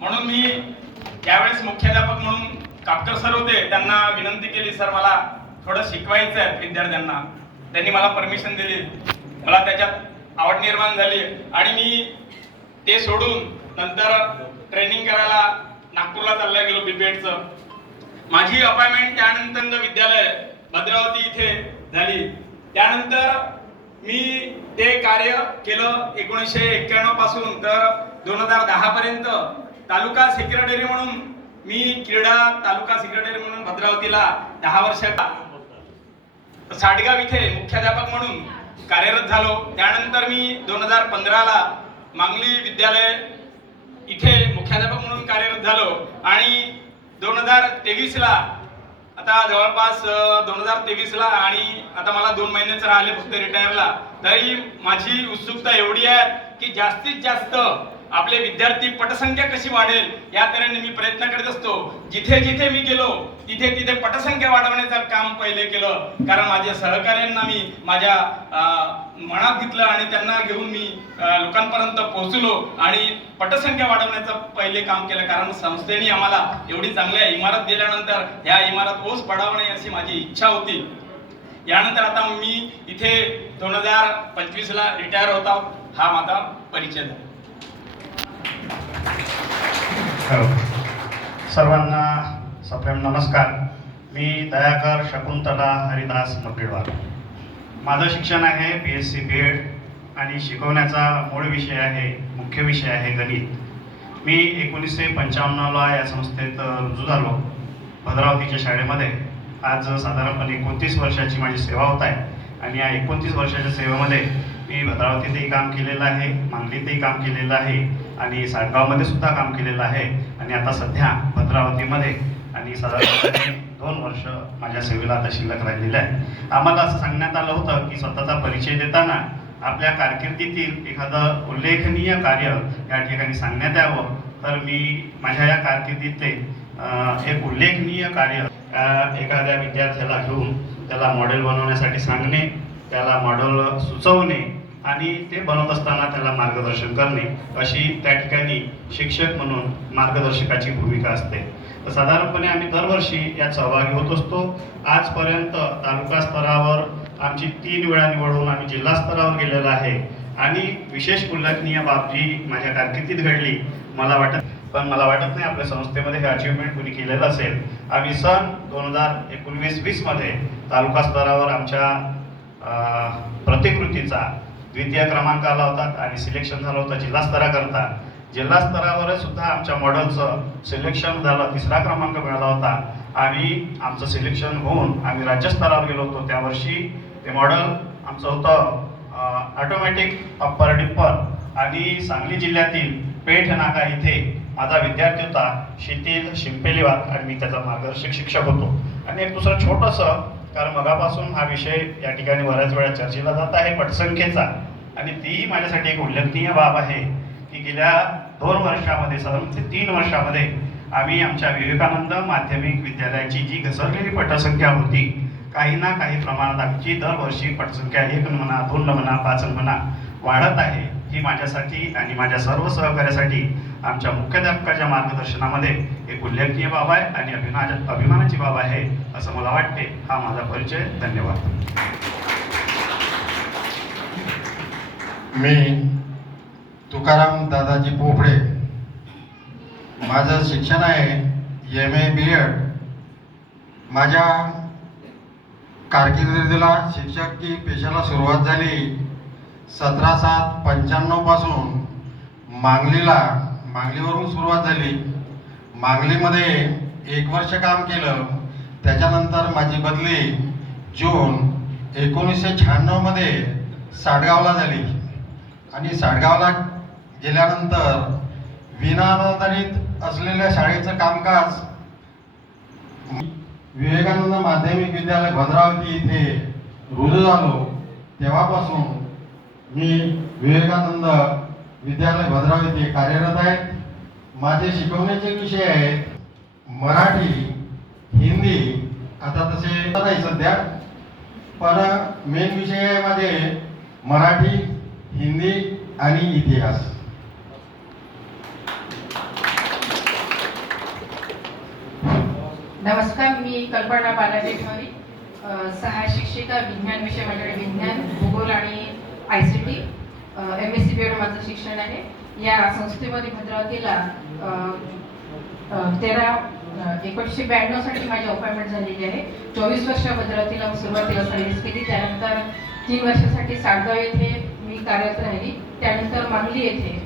म्हणून मी यावेळेस मुख्याध्यापक म्हणून कापकर सर होते त्यांना विनंती केली सर मला थोडं शिकवायचं आहे विद्यार्थ्यांना. त्यांनी मला परमिशन दिली. मला त्याच्यात आवड निर्माण झाली आणि मी ते सोडून नंतर ट्रेनिंग करायला नागपूरला चालला गेलो बीबीएडचं माझी अपॉइंटमेंट त्यानंतर विद्यालय भद्रावती इथे झाली. त्यानंतर मी ते कार्य केलं एकोणीसशे एक्क्याण्णवपासून. तर दोन हजार दहा पर्यंत तालुका सेक्रेटरी म्हणून मी क्रीडा तालुका सेक्रेटरी म्हणून भद्रावतीला दहा वर्ष साडगाव इथे मुख्याध्यापक म्हणून कार्यरत झालो. त्यानंतर मी दोन हजार पंधराला मांगली विद्यालय इथे मुख्याध्यापक म्हणून कार्यरत झालो. आणि दोन हजार तेवीसला आता जवळपास दोन हजार तेवीसला आणि आता मला दोन महिनेच राहिले फक्त रिटायरला. तरी माझी उत्सुकता एवढी आहे की जास्तीत जास्त आपले विद्यार्थी पटसंख्या कशी वाढेल या तऱ्हेने मी प्रयत्न करत असतो. जिथे जिथे मी गेलो तिथे तिथे पटसंख्या वाढवण्याचं काम पहिले केलं. कारण माझ्या सहकार्यांना मी माझ्या मनात घेतलं आणि त्यांना घेऊन मी लोकांपर्यंत पोहोचलो आणि पटसंख्या वाढवण्याचं पहिले काम केलं. कारण संस्थेने आम्हाला एवढी चांगल्या इमारत दिल्यानंतर ह्या इमारत ओस पडावणे अशी माझी इच्छा होती. यानंतर आता मी इथे दोन हजार पंचवीसला रिटायर होता. हा माझा परिचय झाला. हॅलो सर्वांना सप्रेम नमस्कार. मी दयाकर शकुंतला हरिदास मकडेवार माझं शिक्षण आहे B S C B Ed आणि शिकवण्याचा मूळ विषय आहे मुख्य विषय आहे गणित. मी एकोणीसशे पंच्याण्णवला या संस्थेत रुजू झालो भद्रावतीच्या शाळेमध्ये. आज साधारणपणे एकोणतीस वर्षाची माझी सेवा होत आहे आणि या एकोणतीस वर्षाच्या सेवेमध्ये मी भद्रावतीतही काम केलेलं आहे मांगलीतही काम केलेलं आहे आणि साळगावमध्ये सुद्धा काम केलेलं आहे. आणि आता सध्या भद्रावतीमध्ये आणि साधारणपणे दोन वर्ष माझ्या सेवेला आता शिल्लक राहिलेलं आहे. आम्हाला असं सांगण्यात आलं होतं की स्वतःचा परिचय देताना आपल्या कारकिर्दीतील एखादं उल्लेखनीय कार्य या ठिकाणी सांगण्यात यावं. तर मी माझ्या या कारकिर्दीतले एक उल्लेखनीय कार्य एखाद्या विद्यार्थ्याला घेऊन त्याला मॉडेल बनवण्यासाठी सांगणे त्याला मॉडेल सुचवणे आणि ते बनवत असताना त्याला मार्गदर्शन करणे अशी त्या ठिकाणी शिक्षक म्हणून मार्गदर्शकाची भूमिका असते. तर साधारणपणे आम्ही दरवर्षी यात सहभागी होत असतो. आजपर्यंत तालुका स्तरावर आमची तीन वेळा निवडून आम्ही जिल्हा स्तरावर गेलेलो आहे. आणि विशेष उल्लेखनीय बाब जी माझ्या कारकिर्दीत घडली. मला वाटत पण मला वाटत नाही आपल्या संस्थेमध्ये हे अचिव्हमेंट कुणी केलेलं असेल. आम्ही सन दोन हजार एकोणवीस वीसमध्ये तालुका स्तरावर आमच्या प्रतिकृतीचा द्वितीय क्रमांक आला होता आणि सिलेक्शन झालं होतं जिल्हा स्तराकरता. जिल्हा स्तरावर सुद्धा आमच्या मॉडेलचं सिलेक्शन झालं तिसरा क्रमांक मिळाला होता. आणि आमचं सिलेक्शन होऊन आम्ही राज्यस्तरावर गेलो होतो. त्यावर्षी ते मॉडेल आमचं होतं ऑटोमॅटिक अप्पर डिप्पर आणि सांगली जिल्ह्यातील पेठ नाका इथे माझा विद्यार्थी होता शितील शिंपेलीवार. आणि मी त्याचा मार्गदर्शक शिक्षक होतो. आणि एक दुसरं छोटंसं कारण मगापासून हा विषय या ठिकाणी बऱ्याच वेळा चर्चेला जात आहे पटसंख्येचा. आणि ती माझ्यासाठी एक उल्लेखनीय बाब आहे की गेल्या दोन वर्षामध्ये साधारण ते तीन वर्षामध्ये आम्ही आमच्या विवेकानंद माध्यमिक विद्यालयाची जी घसरलेली पटसंख्या होती काही ना काही प्रमाणात आमची दरवर्षी पटसंख्या एक म्हणा दोन म्हणा पाच म्हणा वाढत आहे. ही माझ्यासाठी आणि माझ्या सर्व सहकार्यासाठी आमच्या मुख्याध्यापकाच्या मार्गदर्शनामध्ये एक उल्लेखनीय बाब आहे आणि अभिना अभिमानाची बाब आहे असं मला वाटते. हा माझा परिचय. धन्यवाद. मी तुकाराम दादाजी पोफळे माझं शिक्षण आहे एम ए बी एड माझ्या कारकिर्दीला शिक्षकी पेशाला सुरुवात झाली सतरा सात पंच्याण्णवपासून मांगलीला मांगलीवरून सुरुवात झाली. मांगलीमध्ये एक वर्ष काम केलं. त्याच्यानंतर माझी बदली जून एकोणीसशे शहाण्णवमध्ये साडगावला झाली. आणि साडगावला गेल्यानंतर विनानुदानित असलेल्या शाळेचं कामकाज विवेकानंद माध्यमिक विद्यालय भद्रावती इथे रुजू झालो. तेव्हापासून मी विवेकानंद विद्यालय भद्रावती कार्यरत आहे. माझे शिकवण्याचे विषय आहेत मराठी हिंदी आता तसे नाही सध्या पण मेन विषय आहे माझे मराठी हिंदी आणि इतिहास. नमस्कार मी कल्पना बालाजी ठोरी सहा शिक्षिका विज्ञान विषय मंडळ विज्ञान भूगोल आणि I C T. M S C B Ed माझं शिक्षण आहे. या संस्थेमध्ये भद्रावतीला तेरा एकोणीसशे ब्याण्णवसाठी माझी अपॉइंटमेंट झालेली आहे. चोवीस वर्ष भद्रावतीला सुरुवातीला सर्व्हिस केली. त्यानंतर तीन वर्षासाठी साडगाव येथे कार्यरत राहिली त्यानंतर मांगली येथे.